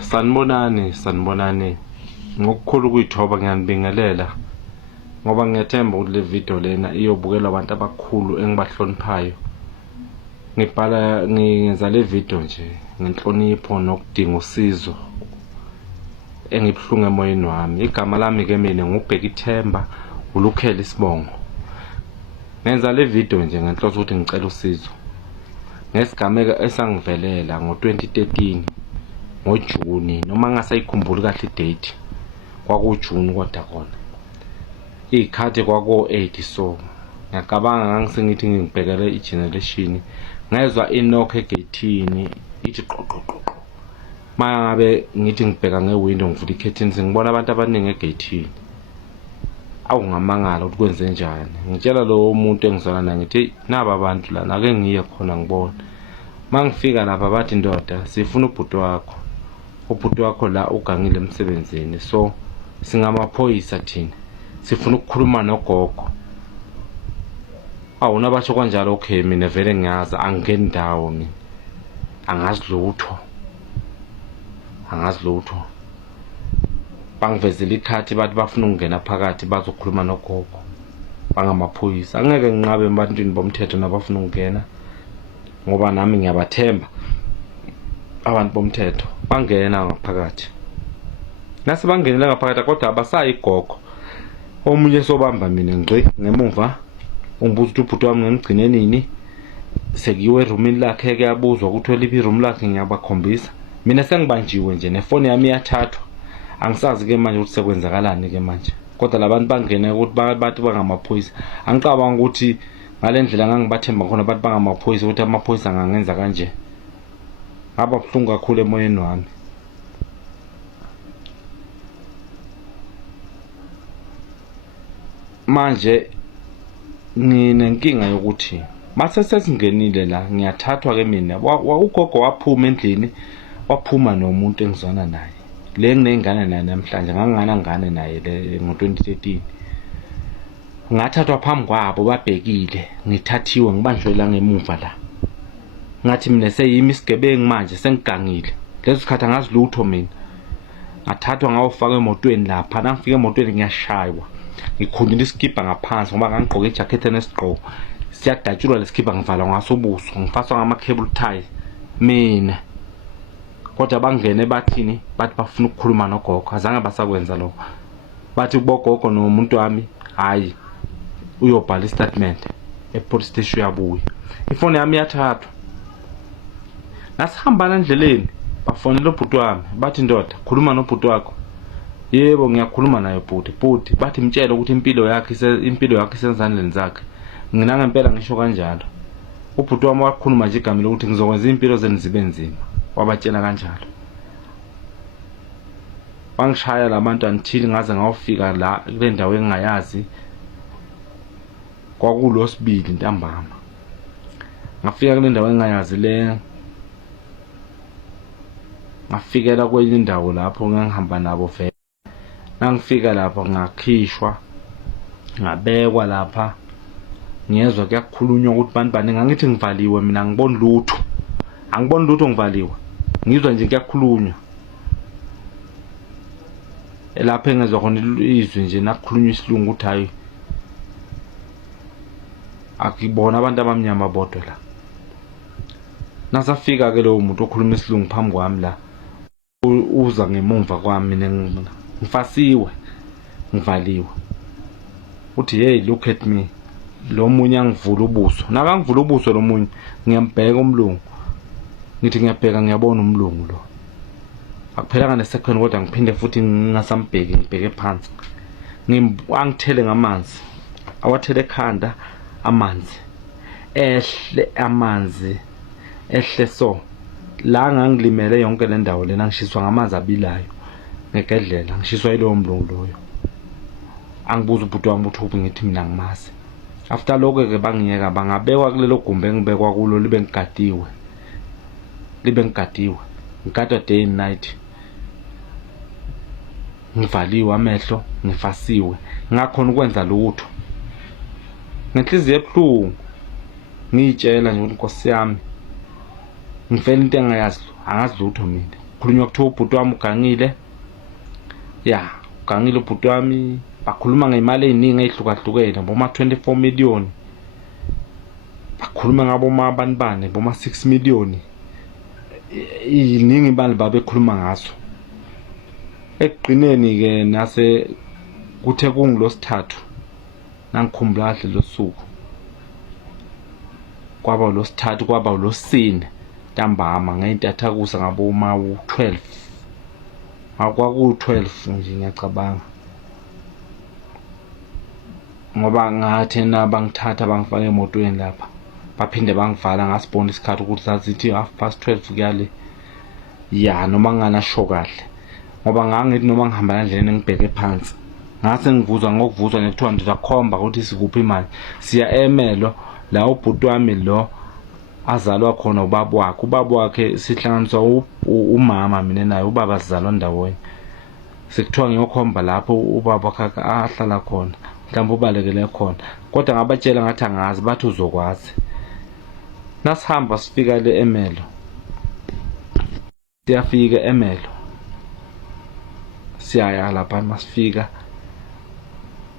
Sanibonani ngokukhulu ukuyithoba ngiyanibingelela ngoba ngiyathemba ukuthi le video lena iyobukelwa abantu abakhulu engibahloniphayo. Ngenza le video nje ngenhlonipho nokudinga usizo engibuhlungu emoyeni wami. Igama lami ke mina nguBhekithemba Ulukhela Isibongo. Ngenza le video nje ngenhloso ukuthi ngicela usizo ngesigameko esangivelela ngo-2013 ngoJuni, noma ngasayikhumbuli kahle idate, kwakuJuni kodwa khona ikhathi kwaku-8. So ngiyacabanga ngangisengithi ngibhekele igeneration, ngezwa inokho egeyithini ithi qoqoqoqo. Mangabe ngithi ngibheka ngewindow ngivula i-curtains ngibona abantu abaningi egeyithini. Awungamangala ukuthi kwenze njani. Ngitshela lo muntu engizwana naye ngithi naba abantu lana ake ngiye khona ngibona. Mangifika lapha bathi ndoda sifuna ubhuti wakho. Ubhuti wakho la ugangile emsebenzini, so singamaphoyisa thina, sifuna ukukhuluma nogogo. Awuna basho kanjalo. Okay, mina vele ngiyazi angingeni ndawo, mina angazi lutho. Bangivezela ikhathi bathi bafuna ukungena phakathi bazokhuluma nogogo, bangamaphoyisa. Angeke nginqabe ebantwini bomthetho nabafuna ukungena ngoba nami ngiyabathemba abantu bomthetho. Bangena ngaphakathi, nase bangenela ngaphakathi kodwa abasayi igogo. Omunye sobamba mina ngqi ngemuva, ungibuza ukuthi ubhuti wami ngimgcine nini. Sekuyiwe eroomini lakhe kuyabuzwa ukuthi weliphi iroom lakhe, ngiyabakhombisa. Mina sengibanjiwe nje, nefoni yami iyathathwa. Angisazi ke manje ukuthi sekwenzakalani ke manje, kodwa labantu bangena ukuthi bathi bangamaphoyisa. Angicabanga ukuthi ngale ndlela ngangibathemba khona bathi bangamaphoyisa ukuthi amaphoyisa angangenza kanje. Ngaba buhlungu kakhulu emoyeni wami. Manje nginenkinga yokuthi mase sesingenile la, ngiyathathwa ke mina. Ugogo waphuma endlini, waphuma nomuntu engizwana naye, le ngineyingane naye namhlanje. Nganginganangane naye le ngo-2013. Ngathathwa phambi kwabo, babhekile, ngithathiwe ngibanjwe la ngemuva la. Ngathi mina seyimi isigebengu manje, sengigangile. Leso sikhathi angazi lutho mina. Ngathathwa ngawufaka emotweni lapha. Nangifika emotweni ngiyashaywa, ngikhundula isikibha ngaphansi ngoba ngangigqoke ijacket nesigqoko. Siyadatshulwa lesikibha, ngivala ngaso ubuso, ngifaswa ngama-cable tie mina. Kodwa bangene bathini, bathi bafuna ukukhuluma nogogo. Azange basakwenza lokho. Bathi kubogogo nomuntu wami, hayi uyobhala istatement epolice station uyabuya. Ifoni yami yathathwa. Nasihambana endleleni bafonela ubhuti wami, bathi ndoda khuluma nobhuti wakho. Yebo ngiyakhuluma naye bhuti. Bathi mtshela ukuthi impilo yakhe isezandleni zakhe. Ngina ngempela ngisho kanjalo. Ubhuti wami wakhuluma nje igama lokuthi ngizokwenza impilo zenu zibe nzima. Wabatshela kanjalo. Bangishaya labantu until ngaze ngawufika la kule ndawo engingayazi. KwakuLwesibili ntambama. Ngafika kule ndawo engingayazi le. Ngafikela kwenye indawo lapho ngangihamba nabo vele. Nangifika lapha ngakhishwa, ngabekwa lapha. Ngiyezwa kuyakhulunywa ukuthi bantu baningi. Ngangithi ngivaliwe mina, angiboni lutho ngivaliwe. Ngizwa nje kuyakhulunywa. Lapha engezwa khona izwi nje nakukhulunywa isilungu ukuthi hayi akibona abantu abamnyama bodwa la. Nasafika ke lo muntu okhuluma isilungu phambi kwami la, uza ngemumva kwami, mina ngifasiwe, ngivaliwe. Uthi hey, look at me. Lo munye angivula ubuso. Nakangivula ubuso lo munye, ngiyambheka umlungu. Ngithi ngiyabheka ngiyabona umlungu lo. Akuphelanga nesekhondi kodwa ngiphinde futhi ngingasambheki, ngibheke phansi. Angithele ngamanzi. Awathele ekhanda amanzi. Ehle amanzi. Ehle so. La ngangilimele yonke le ndawo lena, ngishiswa ngamanzi abilayo. Ngegedlela ngishiswa yilowo mlungu loyo. Angibuza ubhuti wami ukuthi ngithi mina ngimazi. After lokho ke bangiyeka, bangabekwa kulelo gumbi engibekwa kulo, libe ngigadiwe. Ngigadwa day and night. Ngivaliwe amehlo, ngifasiwe, ngakhona ukwenza lutho. Ngenhliziyo ebuhlungu ngiyitshela nje ukuthi Nkosi yami, ngifela into engayazi, angazi lutho mina. khulunywa kuthiwa ubhuti wami ugangile. Ya, ugangile ubhuti wami. Bakhuluma ngemali eziningi ezihlukahlukene, boma 24 million. Bakhuluma ngabo bani boma 6 million. Iningi imali babekhuluma ngazo. Ekugcineni ke nase kuthe kungolosithathu, nangikhumbula kahle lo suku, kwaba ulosithathu kwaba ulosine ntambama ngeyintathakusa ngabo ma 12. Akwaku 12 nje ngiyacabanga, ngoba ngathi bangithatha bangifaka emotweni lapha, baphinde bangivala ngasibona isikhathi ukuthi sazithi 12:30 kuyale. Ya, noma nganasho kahle, ngoba ngangithi noma ngihamba endleleni ngibheke phansi, ngase ngivuzwa ngokuvuzwa nekuthiwa ndizakhomba ukuthi sikuphi imali. Siya Emelo la ubhuti wami lo azalwa khona ubaba wakhe sihlanganiswa umama mina naye, ubaba sizalwa ndawonye. Sekuthiwa ngiyokhomba lapho ubaba wakhe ahlala khona, mhlawumbe ubalekele khona, kodwa ngabatshela ngathi angazi, bathi uzokwazi. Nasihamba sifika le Emelo, siyafika Emelo, siyaya lapha. Masifika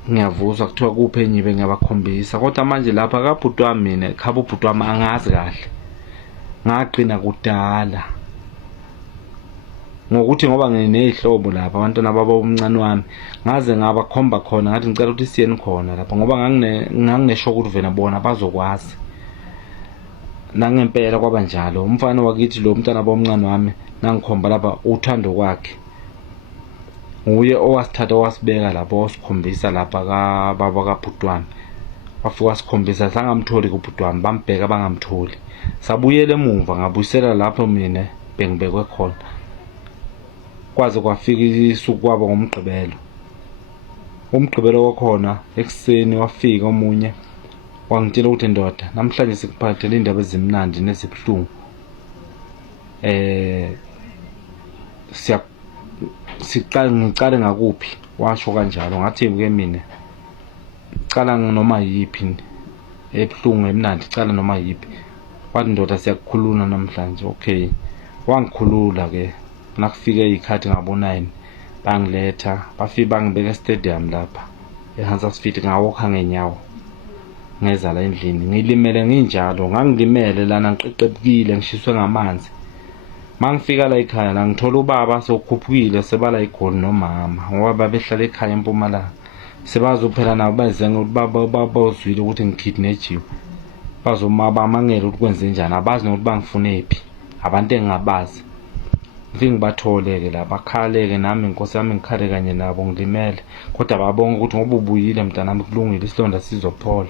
ngiyavuzwa kuthiwa kuphi enyibe, ngiyabakhombisa, kodwa manje lapha kabhuti wami mina khaba ubhuti wami angazi kahle. Ngaqina kudala ngokuthi ngoba nginezihlobo lapha abantwana baba omncane wami, ngaze ngabakhomba khona ngathi ngicela ukuthi siyeni khona lapha, ngoba nganginesho ukuthi vena bona bazokwazi. Nangempela kwaba njalo. Umfana wakithi lo mntana bomncane wami nangikhomba lapha uthando kwakhe, nguye owasithatha wasibeka lapho, wasikhombisa lapha kababa kabhuti wami. Wafika wasikhombisa, sangamtholi kubhuti wami, bambheka bangamtholi. Sabuyela emuva, ngabuyisela lapho mina bengibekwe khona, kwaze kwafika isuku kwaba ngomgqibelo. Umgqibelo wakhona ekuseni wafika omunye wangitshela ukuthi ndoda, namhlanje sikuphathele indaba ezimnandi nezibhlungu. Ngicale ngakuphi? Washo kanjalo. Ngathi ke mina cala noma yiphi ebhlungu emnandi, cala noma yiphi. Wathi ndoda siyakukhulula namhlanje. Okay, wangikhulula ke. Nakufika ikhathi ngabo 9 bangiletha, bafika bangibeka e-stadium lapha eHansasfield, ngawokha ngenyawo ngeza la endlini, ngilimele nginjalo. Ngangilimele lana ngiqeqebukile, ngishiswe ngamanzi. Mangifika la ekhaya la ngithola ubaba sokhuphukile, sebala igoli nomama, ngoba babehlala ekhaya eMpumalanga. Sebazophela nabo bazenga ukuthi babozwile ukuthi ngikidnajiwe, bazomabamangela ukuthi kwenze njani, abazi nokuthi bangifunephi, abantu engingabazi. Ngifike ngibathole-ke la, bakhaleke nami inkosi yami ngikhale kanye nabo, ngilimele, kodwa babonga ukuthi ngoba ubuyile mntanami kulungile, isilonda sizophola.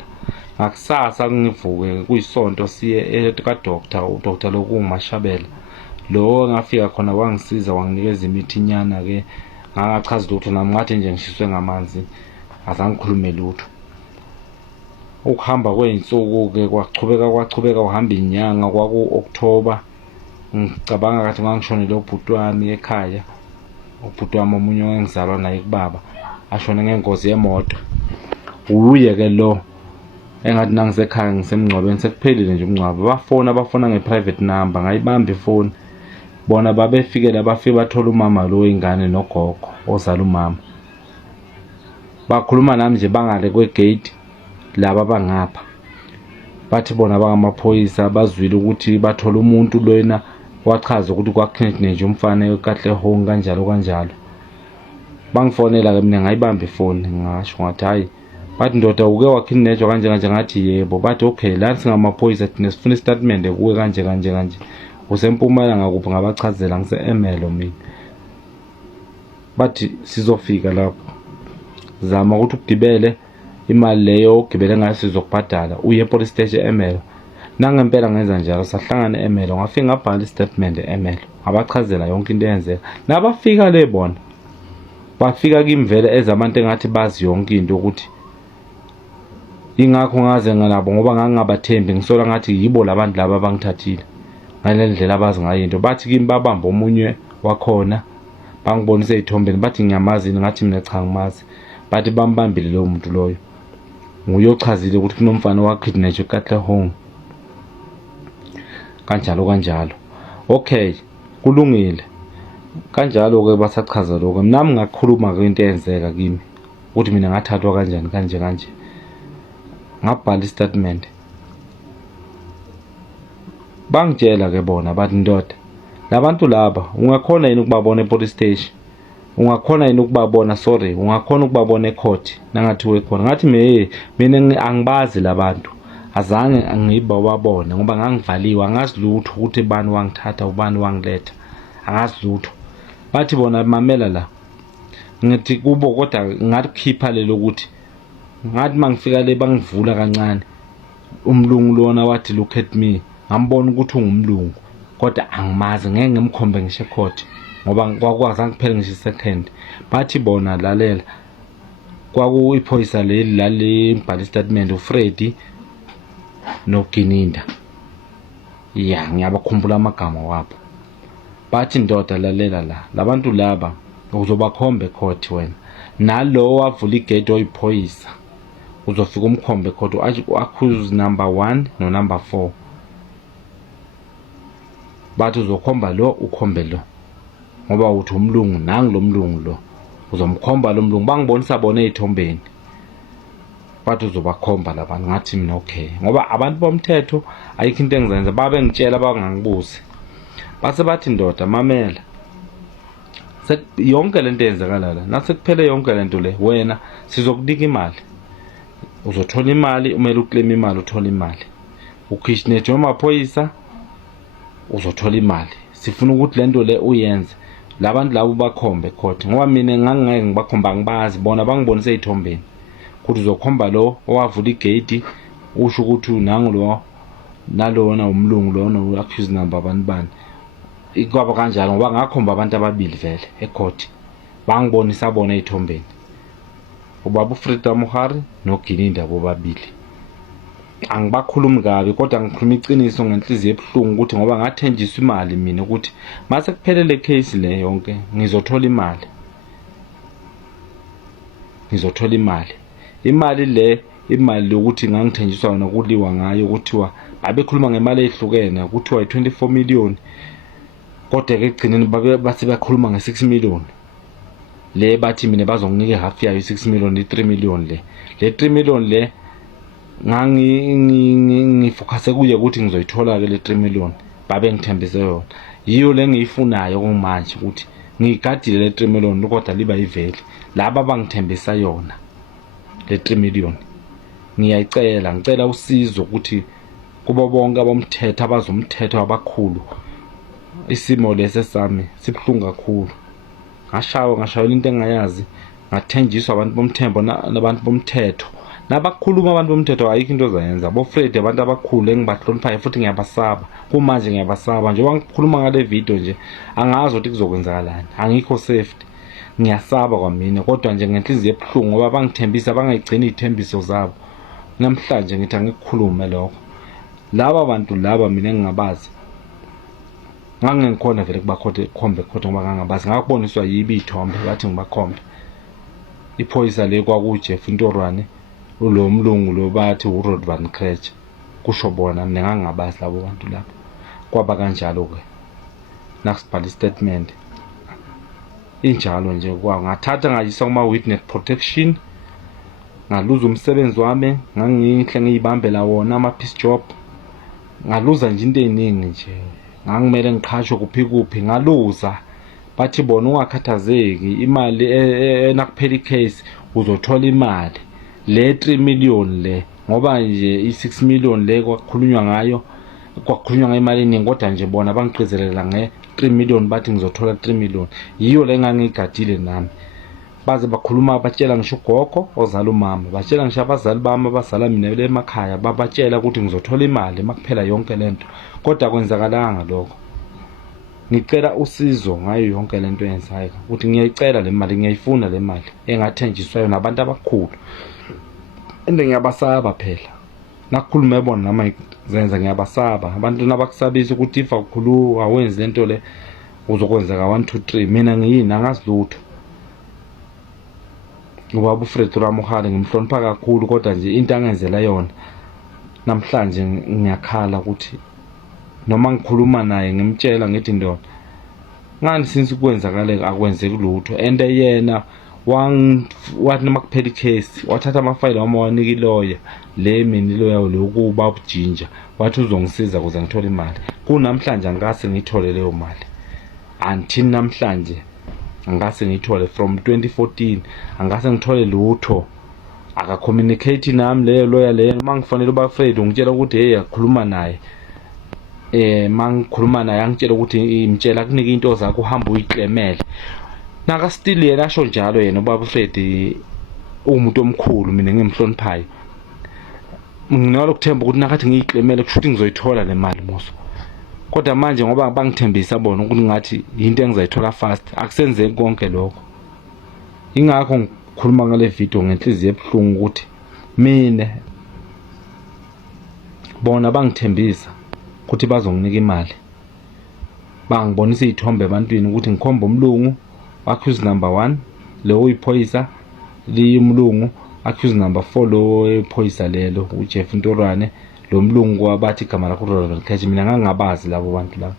Ngakusasa ngivuke kuyisonto siye ka-doctor, udoctor lo kunguMashabela lo. Ngafika khona wangisiza, wanginikeza imithi nyana ke, ngangachazi lutho nami, ngathi nje ngishiswe ngamanzi, azangikhulume lutho. Ukuhamba kwey'nsuku ke kwachubeka uhamba inyanga, kwaku-October. Ngicabanga kathi ngangishonele ubhuti wami ekhaya, ubhuti wami omunye owengizalwa naye kubaba, ashone ngengozi yemoto. Uye ke lo engathi nangisekhaya ngisemngcwabeni, sekuphelile nje umngcwabo. Bafona nge-private number, ngayibamba ifoni. Bona babefikela, bafike bathola umama lo ingane nogogo ozala umama. Bakhuluma nami nje bangale kwegate laba bangapha, bathi bona bangamaphoyisa bazwile ukuthi bathola umuntu loyena wachaza ukuthi kwakidnap umfana eKatlehong kanjalo. Bangifonela ke mina ngayibamba ifoni, ngasho ngathi hayi. Bathi ndoda uke wakidnap kanje ngathi yebo. Bathi okay, la singamaphoyisa thina sifuna istatement kuwe kanje. Usempumalanga kuphi? Ngabachazela ngise-Emelo mina. Bathi sizofika lapho, zama ukuthi ugibele imali leyo ugibele ngayo sizokubhadala, uye police station Emelo. Nangempela ngenza njalo, sahlangana Emelo, ngafika ngabhala istatement Emelo, ngabachazela yonke into eyenzeka. Nabafika le bona bafika kimi vele ezabantu engathi bazi yonke into ukuthi ingakho ngaze ngalabo, ngoba ngangingabathembi, ngisola ngathi yibo labantu laba abangithathile ngale ndlela abazi ngayo into. Bathi kimi babamba omunye wakhona, bangibonisa ezithombeni, bathi ngiyamazi, ngathi mina cha ngimazi. Bathi bambambile lowo muntu loyo, nguye ochazile ukuthi kunomfana wakidnap eKatlehong kanjalo. Okay, kulungile. Kanjalo-ke basachaza lokho, nami ngakhuluma-ke into eyenzeka kimi ukuthi mina ngathathwa kanjani kanje. Ngabhala istatement. Bangitshela-ke bona bathi, ndoda, labantu laba ungakhona yini ukubabona e-police station? Ungakhona yini ukubabona, ungakhona ukubabona e-court nangathiwa ekhona? Ngathi mina angibazi labantu, azange ngibabone ngoba ngangivaliwe, angazi lutho ukuthi ubani wangithatha, ubani wangiletha, angazi lutho. Bathi bona mamela la, ngithi kubo kodwa ngakukhipha lelo ukuthi ngathi mangifika le bangivula kancane, umlungu lona wathi look at me, ngambona ukuthi ungumlungu kodwa angimazi, ngeke ngimkhombe ngisho ecourt ngoba kwakwazange kuphele ngisho second. Bathi bona lalela, iphoyisa leli lalibhala istatement, uFreddy noGininda. Ngiyabakhumbula amagama wabo. Bathi ndoda lalela labantu laba uzobakhomba ecourt wena, nalo wavula igate oyiphoyisa uzofika umkhombe ecourt, accuse number 1 no number 4. Bathi uzokhomba lo, ukhombe lo, ngoba uthi umlungu, nangi lo mlungu lo, uzomkhomba lo mlungu. Bangibonisa bona ezithombeni, bathi uzobakhomba labantu. Ngathi mina okay, ngoba abantu bomthetho ayikho into engizenza, babengitshela bangangibuzi. Base bathi ndoda mamela, yonke lento eyenzakala la, nasekuphele yonke lento le, wena sizokunika imali, uzothola imali, umele uclaim imali, uthola imali, ukhishneje amaphoyisa, uzothola imali. Sifuna ukuthi lento le uyenze, labantu labo bakhombe ecourt, ngoba mina ngangeke ngibakhomba, ngibazi bona, bangibonise ezithombeni ukuthi uzokhomba lo owavula igate, usho ukuthi nangu lo nalona umlungu lona u-accuse number bani. Ikwaba kanjalo ngoba ngakhomba abantu ababili vele ecourt, bangibonisa bona ezithombeni, ubaba uFreddy Ramohari noGininda bobabili. Angibakhulumi kabi kodwa ngikhuluma iqiniso ngenhliziyo ebuhlungu ukuthi ngoba ngathenjiswa imali mina ukuthi mase kuphele le case le yonke ngizothola imali. Imali lokuthi ngangithenjiswa yona kuliwa ngayo, kuthiwa babekhuluma ngemali ezihlukene, kuthiwa i-24 million kodwa ke egcineni bathi bakhuluma nge-6 million. Le bathi mina bazonginika half yayo, 6 million, i-3 million le 3 million le ngifocuse kuye ukuthi ngizoyithola ke le 3 million babengithembise yona. Yiyo le ngiyifunayo kumanje ukuthi ngiyigadile le 3 million kodwa liba yiveli laba bangithembisa yona le 3 million. Ngicela usizo ukuthi kubo bonke abomthetho, abazomthetho abakhulu, isimo lesi sami sibhlungu kakhulu. Ngashaywa into engayazi, ngathenjiswa abantu bomthembo nabantu bomthetho, nabakhuluma abantu bomthetho ayikho into ozayenza. BoFreddy abantu abakhulu engibahloniphayo futhi ngiyabasaba, kumanje ngiyabasaba. Njengoba ngikhuluma ngale video nje angazi ukuthi kuzokwenzakalani, angikho safety, ngiyasaba kwamina kodwa nje ngenhliziyo ebuhlungu ngoba bangithembisa, bangayigcini izithembiso zabo. Namhlanje ngithi angikukhulume lokho. Laba bantu laba mina engingabazi, ngikhona vele kubakhombe ecourt ngoba ngangabazi, ngakuboniswa yibi ithombe bathi ngibakhombe. Iphoyisa le kwakuJeff Ntorwane, lo mlungu lo bathi uRod van Krech, kusho bona, mina ngangabazi labo bantu labo. Kwaba kanjalo ke, nakusibhala istatement injalo nje, ngathatha ngayisa kuma-witness protection, ngaluza umsebenzi wami, ngangihle ngiyibambela wona ama-piece job, ngaluza nje into eziningi nje, ngangimele ngiqhashwe kuphi ngaluza. Bathi bona ungakhathazeki, imali nakuphela icase uzothola imali le 3 million le, ngoba nje i-6 million le kwakhulunywa ngayo, kwakhulunywa ngemali eningi kodwa nje bona bangigqizelela nge-3 million, bathi ngizothola 3 million. Yiyo le ngangiyigadile nami. Baze bakhuluma, batshela ngisho ugogo ozala umama, batshela ngisho abazali bami abazala mina le emakhaya, babatshela ukuthi ngizothola imali makuphela yonke lento, kodwa kwenzakalanga lokho. Ngicela usizo ngayo yonke lento eyenzayo ukuthi ngiyayicela le mali, ngiyayifuna le mali engathenjiswa yona abantu abakhulu. Ende ngiyabasaba phela, nakukhulume bona nama zenza, ngiyabasaba abantu nabakusabisa ukuthi if akukhulu awenzi lento le uzokwenzeka 1 2 3. Mina ngiyini angazi lutho. Ubaba uFreddy Ramohari ngimhlonipha kakhulu kodwa nje into angenzela yona namhlanje ngiyakhala ukuthi noma ngikhuluma naye ngimtshela ngithi ndoda ngani since kwenzakale akwenzeki lutho and yena wathi noma kuphela icase wathatha amafayili wami wanika ilawyer le mina ilawyer lokuba ubujinja wathi uzongisiza ukuze ngithole imali kunamhlanje angase ngithole leyo mali until namhlanje angase ngithole from 2014 angase ngithole lutho aka communicate nami leyo lawyer leyo mangifanele ubafred ngitshela ukuthi hey yakhuluma naye mangikhuluma naye angitshela ukuthi imtshela kunika into zakho uhamba uyiklemele naka still yena asho njalo yena ubaba Fred umuntu omkhulu mina ngimhloniphayo nginalo kuthemba ukuthi nakathi ngiyiklemele kushuthi ngizoyithola le mali moso kodwa manje ngoba bangithembisa bona ukuthi ngathi into engizayithola fast akusenzeki konke lokho ingakho ngikhuluma ngale video ngenhliziyo ebuhlungu ukuthi mina bona bangithembisa ukuthi bazonginika imali bangibonisa izithombe ebantwini ukuthi ngikhomba umlungu accuse number 1 lo uyiphoyisa liyumlungu accuse number 4 lo ephoyisa lelo uJeff Ntorwane lo mlungu wabathi igama lakho Ronald Cash mina ngangabazi labo bantu labo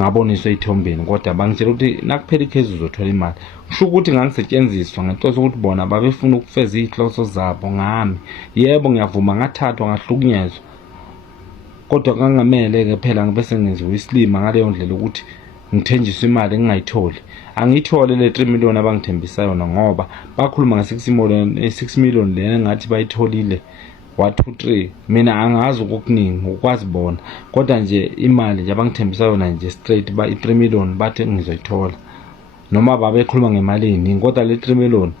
ngaboniswa izithombeni kodwa bangitshela ukuthi nakuphela icase uzothola imali kusho ukuthi ngangisetshenziswa ngenhloso ukuthi bona babefuna ukufeza izihloso zabo ngami yebo ngiyavuma ngathathwa ngahlukunyezwa kodwa kangamele ke phela ngibese ngenziwa isilima ngaleyo ndlela ukuthi ngithenjiswe imali ngingayitholi angithole le 3 million abangithembisa yona ngoba bakhuluma nge6 million lena ngathi bayitholile 1 2 3 mina angazi ukukuningi ukwazi bona kodwa nje imali nje abangithembisa yona nje straight ba i3 million bathe ngizoyithola noma babekhuluma ngemali eningi kodwa le 3 million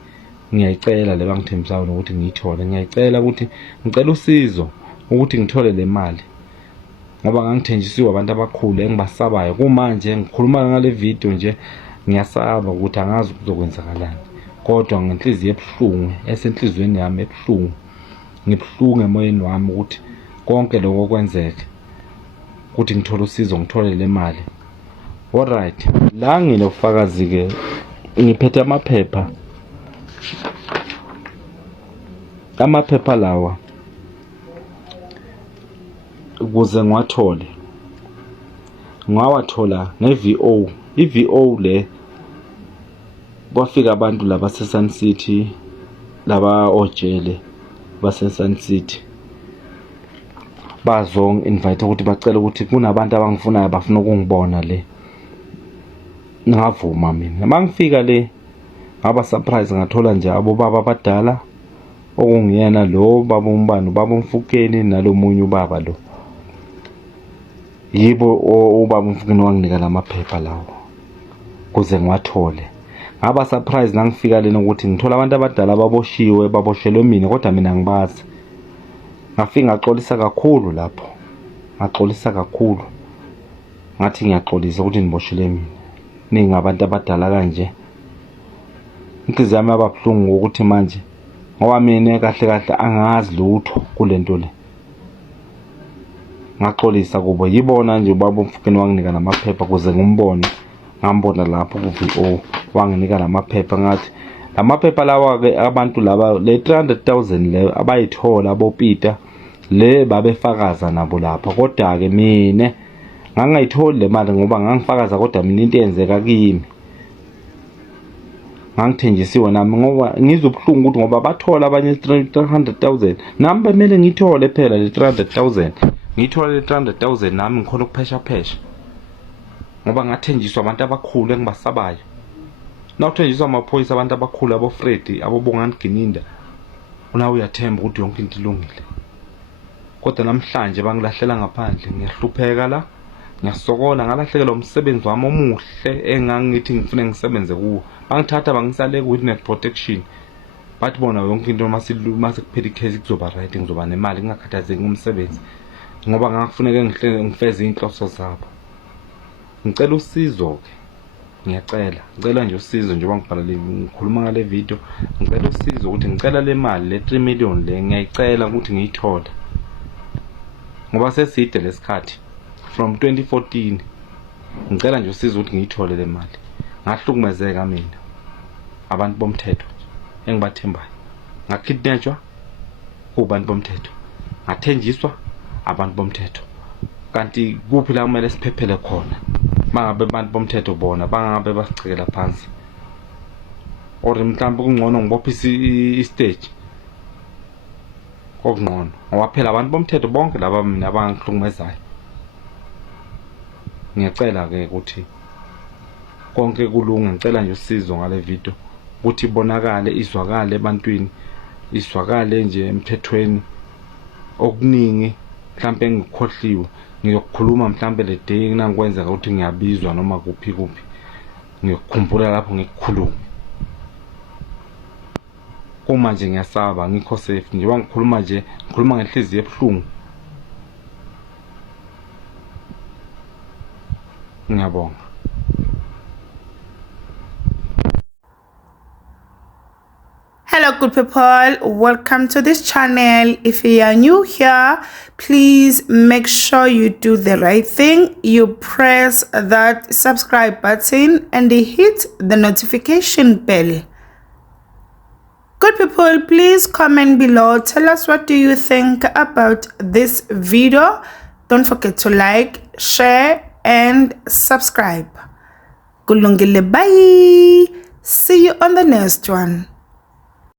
ngiyayicela le bangithembisa yona ukuthi ngiyithole ngiyayicela ukuthi ngicela usizo ukuthi ngithole le mali ngoba ngangithenjisiwe abantu abakhulu engibasabayo kumanje ngikhuluma ngale video nje ngiyasaba ukuthi angazi ukuzokwenzakalani kodwa ngenhliziyo ebuhlungu esenhlizweni yami ebuhlungu ngibhlungu emoyeni wami ukuthi konke lokho kwenzeke ukuthi ngithole usizo ngithole le mali alright la nginofakazi ke ngiphethe amaphepha lawa ukuze ngiwathole ngawathola ngeVO iVO le bafika abantu laba seSun City laba ojele base Sun City bazong invite ukuthi bacela ukuthi kunabantu abangifunayo bafuna ukungibona le ngavuma mina mangifika le ngaba surprise ngathola nje abo baba abadala okungiyena lo baba umbani baba Mfukeni nalomunye ubaba lo yibo ubaba Mfukeni wanginika lamaphepha lawo kuze ngiwathole ngaba surprise nangifika lena ukuthi ngithola abantu abadala baboshiwe baboshelwe mina kodwa mina ngibazi ngafika ngaxolisa kakhulu lapho ngaxolisa kakhulu ngathi ngiyaxolisa ukuthi niboshelwe mina ningabantu abadala kanje inhliziyo yami yababhlungu ukuthi manje ngoba mina kahle angazi lutho kulento le ngaxolisa kubo yibona nje ubaba Mfukeni wanginika namaphepha kuze ngimbone ngambona lapho ku-VO wanginika lamaphepha ngathi lamaphepha lawa ke abantu laba le 300,000 le abayithola boPeter le babefakaza nabo lapha kodwa ke mina ngangayitholi le mali ngoba ngangifakaza kodwa mina into yenzeka kimi ngangithenjisiwe nami ngoba ngizobhlungu ukuthi ngoba bathola abanye 300,000 nami bemele ngithole phela le 300,000 ngithole le 300,000 nami ngikhona ukuphesha ngoba ngathenjiswa abantu abakhulu engibasabayo nawuthenjiswa amaphoyisa abantu abakhulu abo Fred abo Bongani Gininda unawe uyathemba ukuthi yonke into ilungile kodwa namhlanje bangilahlela ngaphandle ngiyahlupheka la ngiyasokola ngalahlekelwa umsebenzi wami omuhle engangithi ngifune ngisebenze kuwo bangithatha bangisale ku witness protection bathi bona yonke into mase kuphela icase kuzoba right ngizoba nemali ngingakhathazeki ngomsebenzi ngoba ngakufuneka ngifeze inhloso zabo ngicela usizo ke ngicela nje usizo njengoba ngibhalile ngikhuluma ngale video ngicela usizo ukuthi ngicela le mali le 3 million le ngiyayicela ukuthi ngiyithole ngoba seside lesikhathi from 2014 ngicela nje usizo ukuthi ngiyithole le mali ngahlukumezeka mina abantu bomthetho engibathembayo ngakidnetshwa kubantu bomthetho ngathenjiswa abantu bomthetho kanti kuphi la kumele siphephele khona mangabe abantu bomthetho bona bangabe basicekela phansi, or mhlawumbe kungcono ngibophisa i-stage kokungqono ngoba phela abantu bomthetho bonke laba mina abangihlukumezayo. Ngiyacela-ke ukuthi konke kulunga, ngicela nje usizo ngale video ukuthi ibonakale, izwakale ebantwini, izwakale nje emthethweni. Okuningi mhlambe engikhohliwe ngiyokukhuluma mhlambe le day nangikwenzeka ukuthi ngiyabizwa noma kuphi ngiyokukhumbula lapho ngikukhuluma. Uma nje ngiyasaba ngikho safe njengoba ngikhuluma ngenhliziyo ebuhlungu. Ngiyabonga. Hello good people, welcome to this channel. If you are new here, please make sure you do the right thing. You press that subscribe button and hit the notification bell. Good people, please comment below, tell us what do you think about this video. Don't forget to like, share and subscribe. Kulungile, bye. See you on the next one.